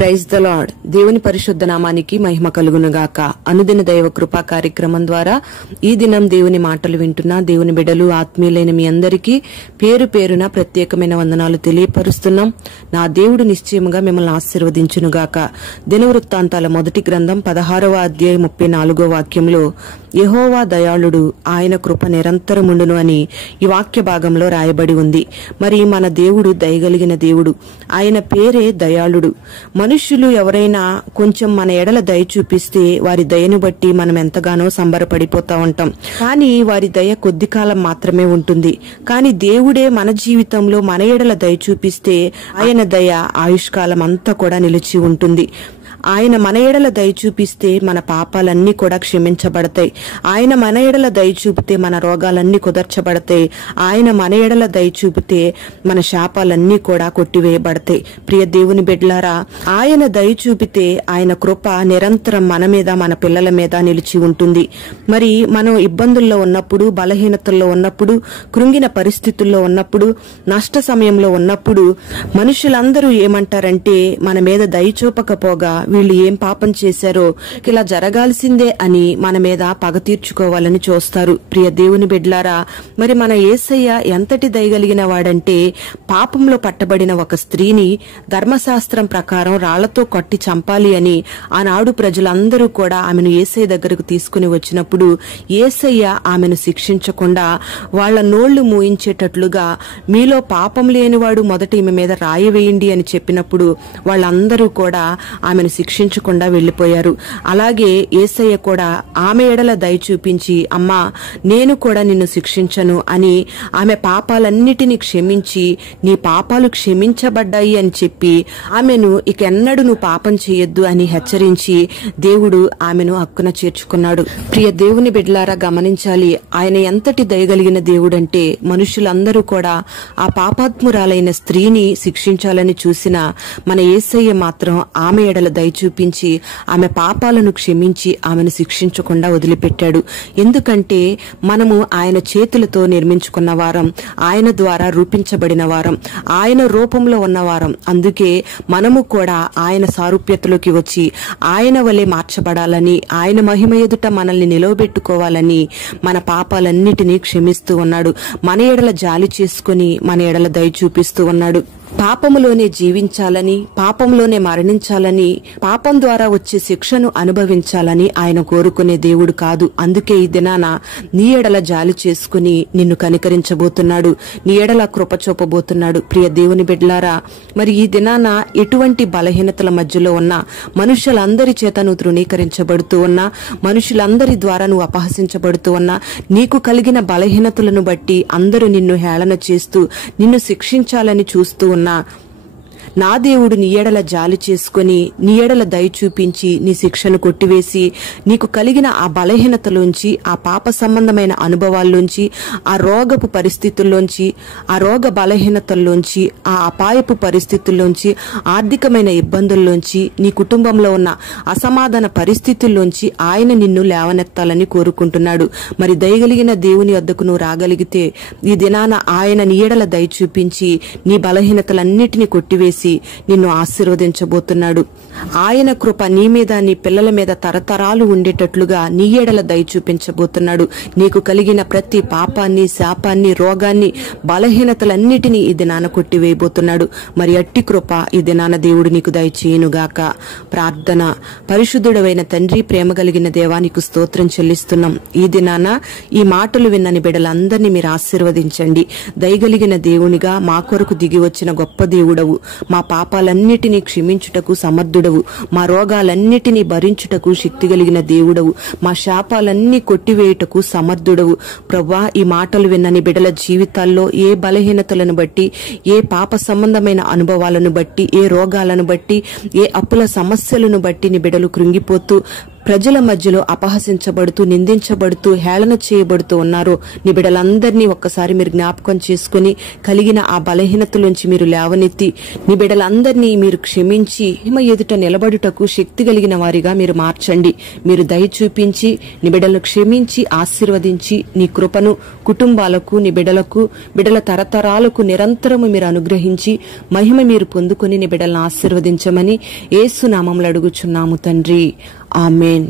Praise the lord. దేవుని పరిశుద్ధ నామానికి మహిమ కలుగునుగాక. అనుదిన దైవ కృపా కార్యక్రమం ద్వారా ఈ దినం దేవుని మాటలు వింటున్న దేవుని బిడ్డలు ఆత్మీయులైన మీ అందరికీ పేరు పేరున ప్రత్యేకమైన వందనాలు తెలియపరుస్తున్నాం. నా దేవుడు నిశ్చయముగా మిమ్మల్ని ఆశీర్వదించునుగాక. దినవృత్తాంతాల మొదటి గ్రంథం 16వ అధ్యాయం 34వ వాక్యంలో యెహోవా దయాళుడు, ఆయన కృప నిరంతరముండును అని ఈ వాక్య భాగంలో రాయబడి ఉంది. మరి మన దేవుడు దయగలిగిన దేవుడు. ఆయన పేరే దయాళుడు. మనుష్యులు ఎవరైనా కొంచెం మన ఎడల దయ చూపిస్తే వారి దయను బట్టి మనం ఎంతగానో సంబరపడిపోతా ఉంటాం. కానీ వారి దయ కొద్ది కాలం మాత్రమే ఉంటుంది. కానీ దేవుడే మన జీవితంలో మన ఎడల దయ చూపిస్తే ఆయన దయ ఆయుష్కాలం అంతా కూడా నిలిచి ఉంటుంది. ఆయన మన ఎడల దయ చూపిస్తే మన పాపాలన్నీ కూడా క్షమించబడతాయి. ఆయన మన ఎడల దయ చూపితే మన రోగాలన్నీ కుదర్చబడతాయి. ఆయన మన ఎడల దయ చూపితే మన శాపాలన్నీ కూడా కొట్టివేయబడతాయి. ప్రియ దేవుని బిడ్డలారా, ఆయన దయ చూపితే ఆయన కృప నిరంతరం మన మీద, మన పిల్లల మీద నిలిచి ఉంటుంది. మరి మనం ఇబ్బందుల్లో ఉన్నప్పుడు, బలహీనతల్లో ఉన్నప్పుడు, కృంగిన పరిస్థితుల్లో ఉన్నప్పుడు, నష్ట సమయంలో ఉన్నప్పుడు మనుషులందరూ ఏమంటారంటే, మన మీద దయ చూపకపోగా వీళ్ళు ఏం పాపం చేశారో, ఇలా జరగాల్సిందే అని మన మీద పగ తీర్చుకోవాలని చూస్తారు. ప్రియ దేవుని బిడ్డలారా, మరి మన యేసయ్య ఎంతటి దయగలిగిన వాడంటే, పాపంలో పట్టబడిన ఒక స్త్రీని ధర్మశాస్త్రం ప్రకారం రాళ్లతో కొట్టి చంపాలి అని ఆనాడు ప్రజలందరూ కూడా ఆమెను యేసయ్య దగ్గరకు తీసుకుని వచ్చినప్పుడు యేసయ్య ఆమెను శిక్షించకుండా వాళ్ల నోళ్లు మూయించేటట్లుగా, మీలో పాపం లేనివాడు మొదట ఈమె మీద రాయి వేయండి అని చెప్పినప్పుడు వాళ్ళందరూ కూడా ఆమెను శిక్షించకుండా వెళ్లిపోయారు. అలాగే యేసయ్య కూడా ఆమె ఎడల దయ చూపించి, అమ్మా నేను కూడా నిన్ను శిక్షించను అని ఆమె పాపాలన్నిటినీ క్షమించి, నీ పాపాలు క్షమించబడ్డాయి అని చెప్పి ఆమెను ఇక ఎన్నడూ నువ్వు పాపం చేయొద్దు అని హెచ్చరించి దేవుడు ఆమెను హక్కున చేర్చుకున్నాడు. ప్రియ దేవుని బిడ్డలారా, గమనించాలి, ఆయన ఎంతటి దయగలిగిన దేవుడంటే, మనుషులందరూ కూడా ఆ పాపాత్మురాలైన స్త్రీని శిక్షించాలని చూసిన మన యేసయ్య మాత్రం ఆమె ఎడల దయ చూపించి ఆమె పాపాలను క్షమించి ఆమెను శిక్షించకుండా వదిలిపెట్టాడు. ఎందుకంటే మనము ఆయన చేతులతో నిర్మించుకున్న వారం, ఆయన ద్వారా రూపించబడిన వారం, ఆయన రూపంలో ఉన్నవారం. అందుకే మనము కూడా ఆయన సారూప్యతలోకి వచ్చి ఆయన వలె మార్చబడాలని, ఆయన మహిమ ఎదుట మనల్ని నిలవబెట్టుకోవాలని మన పాపాలన్నిటినీ క్షమిస్తూ ఉన్నాడు. మన ఎడల జాలి చేసుకుని మన ఎడల దయ చూపిస్తూ ఉన్నాడు. పాపములోనే జీవించాలని, పాపంలోనే మరణించాలని, పాపం ద్వారా వచ్చే శిక్షను అనుభవించాలని ఆయన కోరుకునే దేవుడు కాదు. అందుకే ఈ దినాన నీ ఎడల జాలి చేసుకుని నిన్ను కనికరించబోతున్నాడు, నీ ఎడల కృప చూపబోతున్నాడు. ప్రియ దేవుని బిడ్డలారా, మరి ఈ దినాన ఎటువంటి బలహీనతల మధ్యలో ఉన్నా, మనుషులందరి చేత నువ్వు తృణీకరించబడుతూ ఉన్నా, మనుషులందరి ద్వారా నువ్వు అపహసించబడుతూ ఉన్నా, నీకు కలిగిన బలహీనతలను బట్టి అందరూ నిన్ను హేళన చేస్తూ నిన్ను శిక్షించాలని చూస్తూ ఉన్నా, నా దేవుడు నీ ఎడల జాలి చేసుకుని నీ ఎడల దయ చూపించి నీ శిక్షను కొట్టివేసి, నీకు కలిగిన ఆ బలహీనతలోంచి, ఆ పాప సంబంధమైన అనుభవాల్లోంచి, ఆ రోగపు పరిస్థితుల్లోంచి, ఆ రోగ బలహీనతల్లోంచి, ఆ అపాయపు పరిస్థితుల్లోంచి, ఆర్థికమైన ఇబ్బందుల్లోంచి, నీ కుటుంబంలో ఉన్న అసమాధాన పరిస్థితుల్లోంచి ఆయన నిన్ను లేవనెత్తాలని కోరుకుంటున్నాడు. మరి దయగలిగిన దేవుని వద్దకు నువ్వు రాగలిగితే ఈ దినాన ఆయన నీ ఎడల దయ చూపించి నీ బలహీనతలన్నిటినీ కొట్టివేసి నిన్ను ఆశీర్వదించబోతున్నాడు. ఆయన కృప నీ మీద, నీ పిల్లల మీద తరతరాలు ఉండేటట్లుగా నీ ఎడల దయ చూపించబోతున్నాడు. నీకు కలిగిన ప్రతి పాపాన్ని, శాపాన్ని, రోగాన్ని, బలహీనతలన్నిటినీ ఈ దినాన కొట్టివేయబోతున్నాడు. మరి అట్టి కృప ఈ దినాన దేవుడు నీకు దయచేయునుగాక. ప్రార్థన. పరిశుద్ధుడవైన తండ్రి, ప్రేమ కలిగిన దేవా, నీకు స్తోత్రం చెల్లిస్తున్నాం. ఈ దినాన ఈ మాటలు విన్నని బిడ్డలందరినీ మీరు ఆశీర్వదించండి. దయగలిగిన దేవునిగా మా కొరకు దిగి వచ్చిన గొప్ప దేవుడవు. మా పాపాలన్నిటినీ క్షమించుటకు సమర్థుడవు. మా రోగాలన్నిటినీ భరించుటకు శక్తి కలిగిన దేవుడవు. మా శాపాలన్నీ కొట్టివేయుటకు సమర్థుడవు. ప్రభువా, ఈ మాటలు విన్నని బిడ్డల జీవితాల్లో ఏ బలహీనతలను బట్టి, ఏ పాప సంబంధమైన అనుభవాలను బట్టి, ఏ రోగాలను బట్టి, ఏ అప్పుల సమస్యలను బట్టి నీ బిడ్డలు కృంగిపోతూ ప్రజల మధ్యలో అపహసించబడుతూ, నిందించబడుతూ, హేళన చేయబడుతూ ఉన్నారో నీ బిడ్డలందరినీ ఒక్కసారి మీరు జ్ఞాపకం చేసుకుని కలిగిన ఆ బలహీనతలోంచి మీరు లేవనెత్తి నీ బిడ్డలందరినీ మీరు క్షమించి హిమ ఎదుట నిలబడుటకు శక్తి కలిగిన వారిగా మీరు మార్చండి. మీరు దయ చూపించి నీ బిడ్డలను క్షమించి ఆశీర్వదించి నీ కృపను కుటుంబాలకు, నీ బిడ్డలకు, బిడ్డల తరతరాలకు నిరంతరము మీరు అనుగ్రహించి మహిమ మీరు పొందుకొని నీ బిడ్డలను ఆశీర్వదించమని యేసు నామములో అడుగుచున్నాము తండ్రి. ఆమేన్.